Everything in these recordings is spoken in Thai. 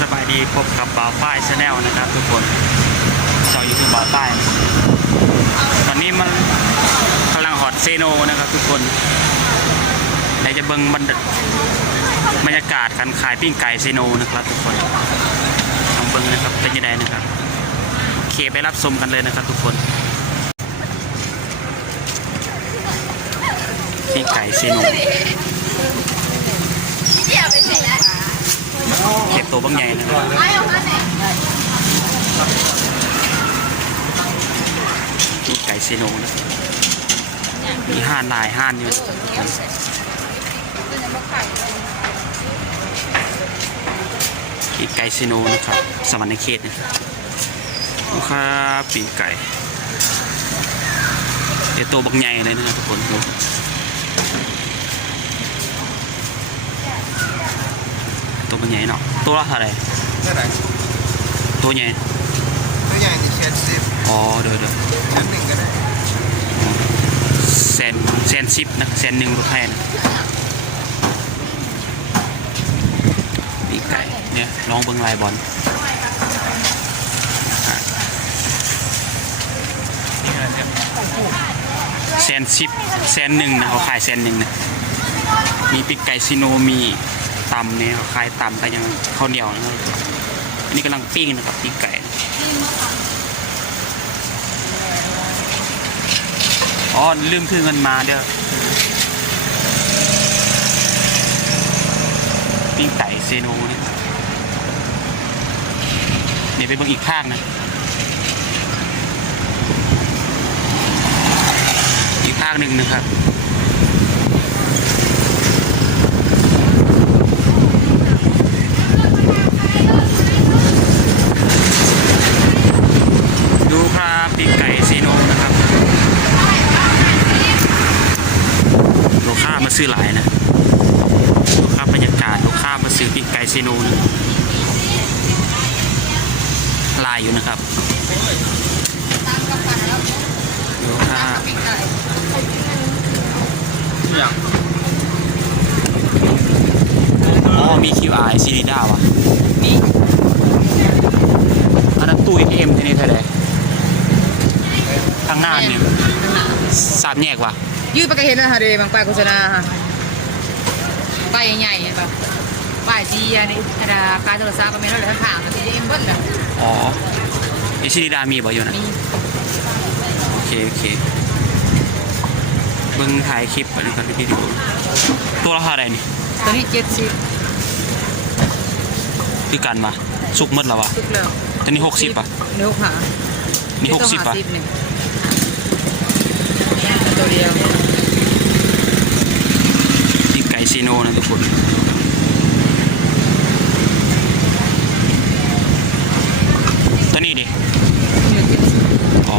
สบายดีพบกับบ่าวป้ายชาแนลนะครับทุกคนชาวยูทูบบ่าวป้ายตอนนี้มันกำลังฮอตเซโนนะครับทุกคนอยากจะเบิ่งบรรยากาศการขายปิ้งไก่เซโนนะครับทุกคนลองเบิ่งนะครับเป็นยังไงนะครับโอเคไปรับชมกันเลยนะครับทุกคนปิ้งไก่เซโนเก็บตัวบางใหญ่นะครับมีไก่เซโนนะมีห่านลายห่านอยู่ปีกไก่เซโนนะครับสวรรค์เขตนะครับปีกไก่เดี๋ยวตัวบางใหญ่เลยนะครับทุกคนดูตัวบางใหญ่เนาะตัวละเท่าไหร่ตัวใหญ่นี่170อ๋อเดี๋ยวชั้นหนึ่งก็ได้แสน10นะแสน1รถแทนปีกไก่เนี่ยลองเบิ่งลายบอลแสน10แสน1นะเขาขายแสน1นะมีปีกไก่ซิโนมีตำเนี่ยเขาขายตำก็ยังข้าวเหนียวนะครับอันนี้กำลังปิ้งนะครับปีกไก่อ๋อลืมถือเงินมาเด้อปิ้งไก่เซโนนี่นี่เป็นเบิ่งอีกข้างนะอีกข้างหนึ่งนะครับดูครับปิ้งไก่เซโนนะครับลูกค้ามาซื้อหลายนะลูกค้าบรรยากาศลูกค้ามาซื้อปิ้งไก่เซโนนะลายอยู่นะครับลูกค้าอ๋อมี QR ซีรีดาวะนี่อันนั้นตู้ ATM ที่นี่เท่าไหร่ทางหน้าเนี่ยสามแยกวะยืดไปก็เห็นนะฮะเดบางป้ายโฆษณาฮะป้ายใหญ่ๆแบบป้ายจีอันนี้ธรรมดาการโทรศัพท์ก็ไม่เท่าไหร่ผ่านมันจะเอ็มเบิ้ลแบบอ๋อไอซีรีดามีบ่อยู่นะโอเคเบิ่งถ่ายคลิปอันนี้กันวิดีโอตัวละเท่าไหร่นี่ตัวนี้70คือกันมาสุกหมดแล้ววะสุกแล้วตัวนี้60ป่ะนี่60ค่ะนี่60ป่ะตัวเดียวนี่ไก่ซีโนนะทุกคนตัวนี้ดิอ๋อ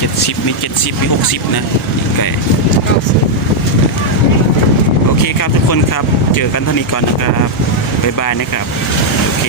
70มี70มี60นะนี่ไก่โอเคครับทุกคนครับเจอกันเท่านี้ก่อนนะครับบ๊ายบายนะครับโอเค